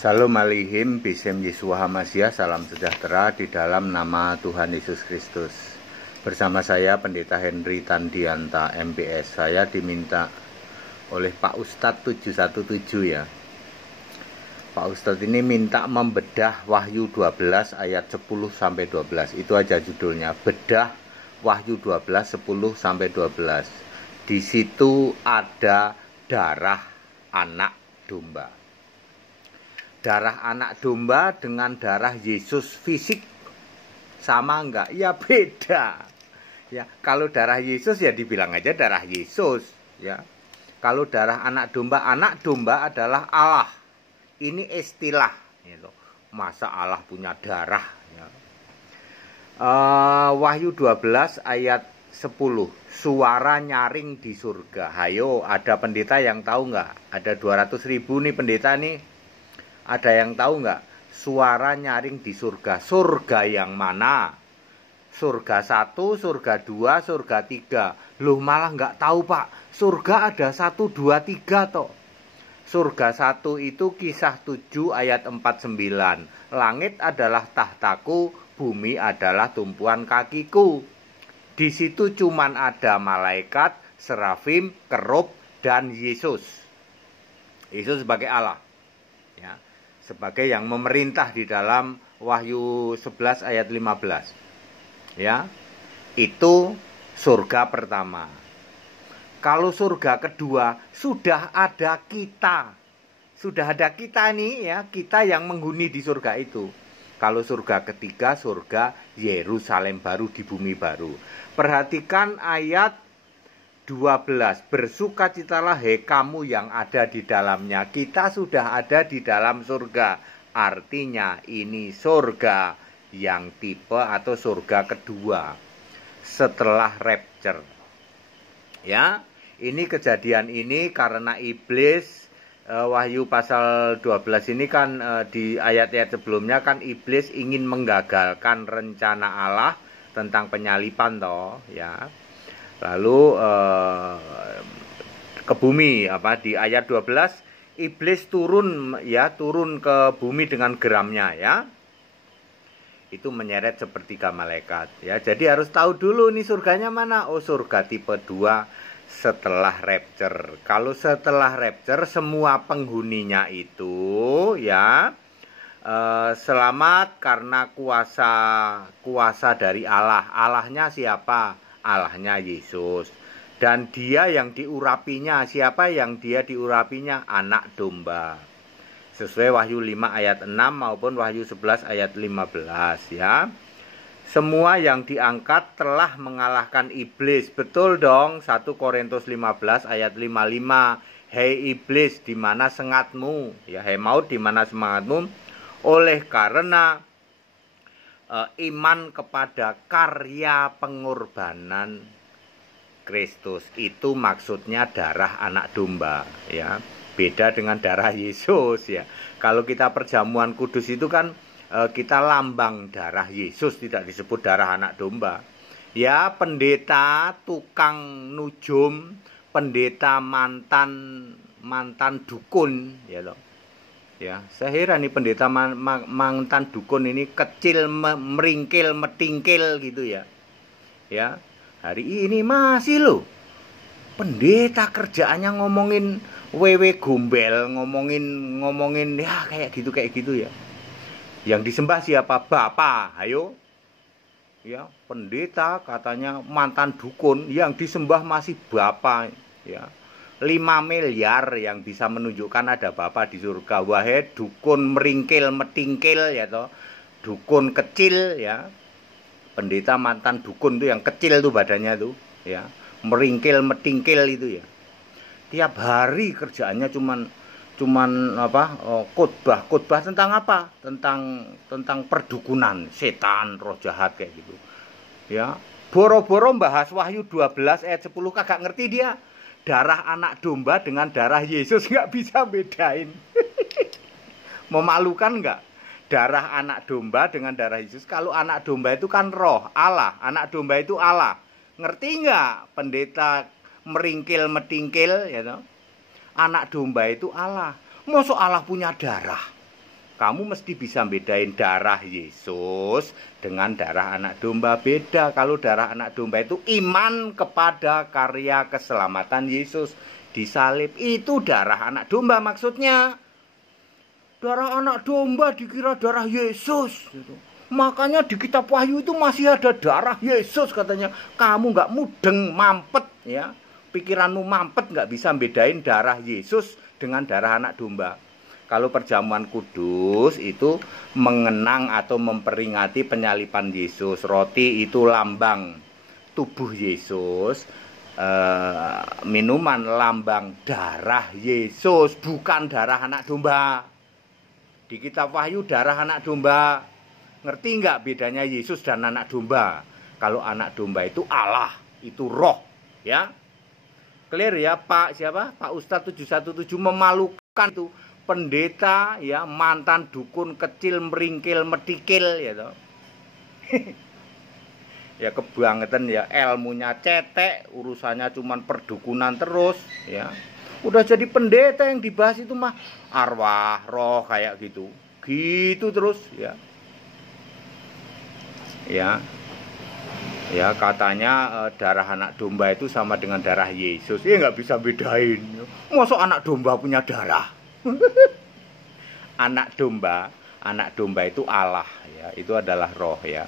Shalom Alihim, Bisem Yeshua Hamashiach, salam sejahtera di dalam nama Tuhan Yesus Kristus. Bersama saya Pendeta Henry Tandianta MPS. Saya diminta oleh Pak Ustadz 717 ya. Pak Ustadz ini minta membedah Wahyu 12 ayat 10-12. Itu aja judulnya, bedah Wahyu 12 10-12. Di situ ada darah anak domba. Darah anak domba dengan darah Yesus fisik sama enggak? Ya beda. Ya, kalau darah Yesus ya dibilang aja darah Yesus, ya. Kalau darah anak domba adalah Allah. Ini istilah, gitu. Masa Allah punya darah, ya. Wahyu 12 ayat 10. Suara nyaring di surga. Hayo, ada pendeta yang tahu enggak? Ada 200.000 nih pendeta nih. Ada yang tahu nggak? Suara nyaring di surga. Surga yang mana? Surga 1, surga 2, surga 3. Loh malah nggak tahu pak. Surga ada 1, 2, 3 toh. Surga 1 itu Kisah 7 ayat 49. Langit adalah tahtaku, bumi adalah tumpuan kakiku. Di situ cuman ada malaikat, serafim, kerub, dan Yesus. Yesus sebagai Allah. Ya. Sebagai yang memerintah di dalam Wahyu 11 ayat 15. Ya. Itu surga pertama. Kalau surga kedua sudah ada kita. Sudah ada kita nih ya, kita yang menghuni di surga itu. Kalau surga ketiga, surga Yerusalem baru di bumi baru. Perhatikan ayat 12. Bersukacitalah hai kamu yang ada di dalamnya. Kita sudah ada di dalam surga. Artinya ini surga yang tipe atau surga kedua setelah rapture. Ya, ini kejadian ini karena iblis, Wahyu pasal 12 ini kan di ayat-ayat sebelumnya kan iblis ingin menggagalkan rencana Allah tentang penyaliban toh, ya. Lalu ke bumi di ayat 12 iblis turun ke bumi dengan geramnya ya. Itu menyeret sepertiga malaikat ya. Jadi harus tahu dulu nih surganya mana. Oh, surga tipe 2 setelah rapture. Kalau setelah rapture semua penghuninya itu ya selamat karena kuasa dari Allah. Allahnya siapa? Allahnya Yesus. Dan dia yang diurapinya, siapa yang dia diurapinya? Anak domba. Sesuai Wahyu 5 ayat 6 maupun Wahyu 11 ayat 15 ya. Semua yang diangkat telah mengalahkan iblis. Betul dong, 1 Korintus 15 ayat 55. Hei iblis, di mana sengatmu? Ya, hei maut, di mana semangatmu? Oleh karena iman kepada karya pengorbanan Kristus, itu maksudnya darah anak domba ya. Beda dengan darah Yesus ya. Kalau kita perjamuan kudus itu kan kita lambang darah Yesus, tidak disebut darah anak domba. Ya, pendeta tukang nujum, pendeta mantan dukun ya loh. Ya, saya heran nih pendeta mantan dukun ini kecil, meringkil, metingkil gitu ya. Ya, hari ini masih loh. Pendeta kerjaannya ngomongin wewe gombel, ngomongin ya kayak gitu ya. Yang disembah siapa? Bapak, ayo. Ya, pendeta katanya mantan dukun, yang disembah masih Bapak ya. 5 miliar yang bisa menunjukkan ada Bapak di surga. Wahai dukun meringkil metingkil ya toh. Dukun kecil ya. Pendeta mantan dukun tuh yang kecil tuh badannya tuh ya. Meringkil metingkil itu ya. Tiap hari kerjaannya cuman khotbah tentang apa? Tentang perdukunan, setan, roh jahat kayak gitu. Ya. Boro-boro bahas Wahyu 12 ayat 10 kagak ngerti dia. Darah anak domba dengan darah Yesus nggak bisa bedain. Memalukan nggak? Darah anak domba dengan darah Yesus. Kalau anak domba itu kan roh Allah, anak domba itu Allah. Ngerti nggak pendeta meringkil metingkil ya toh? Anak domba itu Allah. Mosok Allah punya darah. kamu mesti bisa bedain darah Yesus dengan darah anak domba. Beda. Kalau darah anak domba itu iman kepada karya keselamatan Yesus disalib. Itu darah anak domba maksudnya. Darah anak domba dikira darah Yesus gitu. Makanya di kitab Wahyu itu masih ada darah Yesus katanya. Kamu nggak mudeng, mampet ya. Pikiranmu mampet, nggak bisa bedain darah Yesus dengan darah anak domba. Kalau perjamuan kudus itu mengenang atau memperingati penyaliban Yesus. Roti itu lambang tubuh Yesus. Minuman lambang darah Yesus, bukan darah anak domba. Di kitab Wahyu darah anak domba. Ngerti nggak bedanya Yesus dan anak domba? Kalau anak domba itu Allah, itu roh, ya. Clear ya, Pak siapa? Pak Ustadz 717 memalukan itu pendeta ya, mantan dukun kecil meringkil metikil ya toh. Ya kebangetan ya, ilmunya cetek, urusannya cuman perdukunan terus ya. Udah jadi pendeta yang dibahas itu mah arwah, roh kayak gitu. Gitu terus ya. Ya katanya darah anak domba itu sama dengan darah Yesus. Ya nggak bisa bedain. Masa anak domba punya darah? anak domba itu Allah ya. Itu adalah roh ya.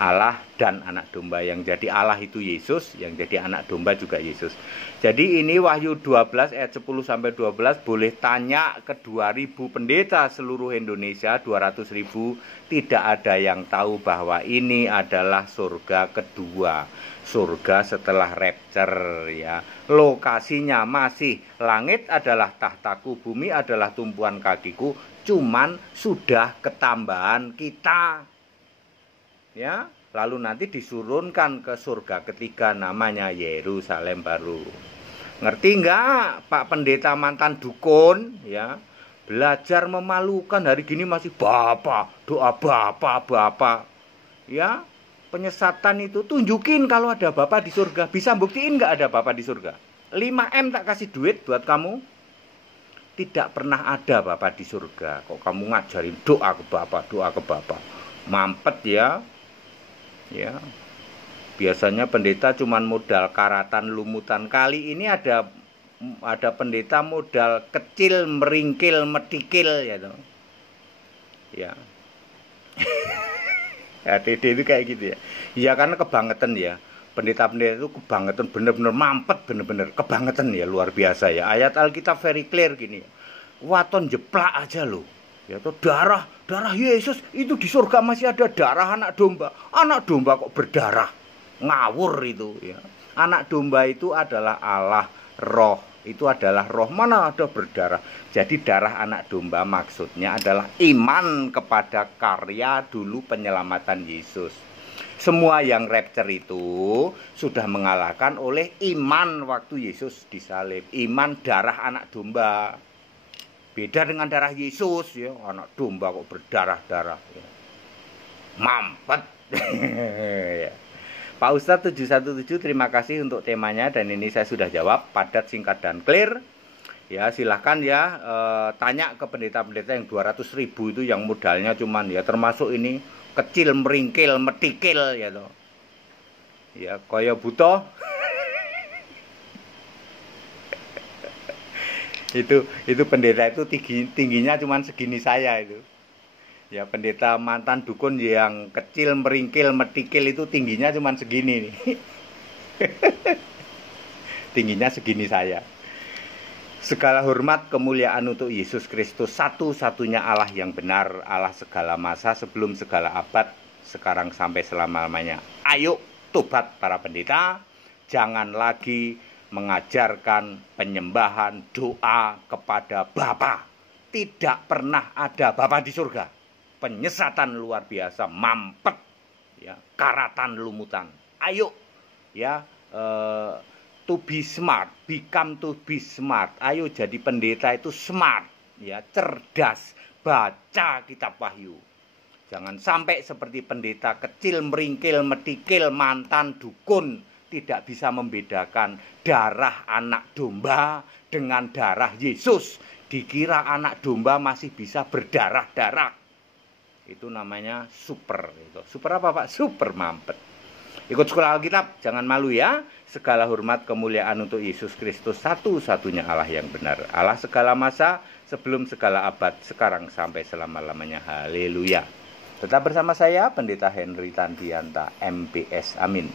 Allah dan anak domba. Yang jadi Allah itu Yesus, yang jadi anak domba juga Yesus. Jadi ini Wahyu 12 ayat 10 sampai 12 boleh tanya ke 2000 pendeta seluruh Indonesia, 200.000 tidak ada yang tahu bahwa ini adalah surga kedua. Surga setelah rapture ya. Lokasinya masih langit adalah tahtaku, bumi adalah tumpuan kakiku, cuman sudah ketambahan kita. Ya, lalu nanti disurunkan ke surga ketiga namanya Yerusalem baru. Ngerti nggak Pak Pendeta mantan dukun ya? Belajar memalukan, hari gini masih bapak, doa bapak. Ya, penyesatan itu tunjukin kalau ada bapak di surga. Bisa buktiin nggak ada bapak di surga? 5M tak kasih duit buat kamu. Tidak pernah ada bapak di surga. Kok kamu ngajarin doa ke bapak. Mampet ya. Ya, biasanya pendeta cuman modal karatan lumutan. Kali ini ada pendeta modal kecil meringkil metikil ya toh. Ya. Ya TD itu kayak gitu ya. Ya karena kebangetan ya. Pendeta-pendeta itu kebangetan, bener-bener mampet, bener-bener kebangetan ya, luar biasa ya. Ayat Alkitab very clear gini. Waton jeplak aja loh. Ya toh darah Yesus itu di surga masih ada darah anak domba. Anak domba kok berdarah? Ngawur itu ya. Anak domba itu adalah Allah, roh. Itu adalah roh, mana ada berdarah. Jadi darah anak domba maksudnya adalah iman kepada karya dulu penyelamatan Yesus. Semua yang rapture itu sudah mengalahkan oleh iman waktu Yesus disalib. Iman darah anak domba. Beda dengan darah Yesus ya, anak domba kok berdarah-darah ya. Mampet. Ya. Pak Ustadz 717 terima kasih untuk temanya dan ini saya sudah jawab padat, singkat dan clear. Ya silahkan ya tanya ke pendeta-pendeta yang 200.000 itu yang modalnya cuman ya termasuk ini kecil meringkil metikil ya toh. Ya kaya buto. itu pendeta itu tingginya cuman segini saya itu. Ya pendeta mantan dukun yang kecil meringkil metikil itu tingginya cuman segini nih. Tingginya segini saya. Segala hormat kemuliaan untuk Yesus Kristus, satu-satunya Allah yang benar, Allah segala masa, sebelum segala abad, sekarang sampai selama-lamanya. Ayo tobat para pendeta, jangan lagi mengajarkan penyembahan doa kepada Bapa. Tidak pernah ada Bapa di surga. Penyesatan luar biasa, mampet ya, karatan lumutan. Ayo ya to be smart, become to be smart. Ayo jadi pendeta itu smart ya, cerdas, baca kitab Wahyu. Jangan sampai seperti pendeta kecil meringkil metikil mantan dukun, tidak bisa membedakan darah anak domba dengan darah Yesus. dikira anak domba masih bisa berdarah-darah. Itu namanya super. Super apa Pak? Super mampet. Ikut sekolah Alkitab, jangan malu ya. Segala hormat kemuliaan untuk Yesus Kristus, satu-satunya Allah yang benar. Allah segala masa, sebelum segala abad, sekarang sampai selama-lamanya. Haleluya. Tetap bersama saya, Pendeta Henry Tandianta, MPS. Amin.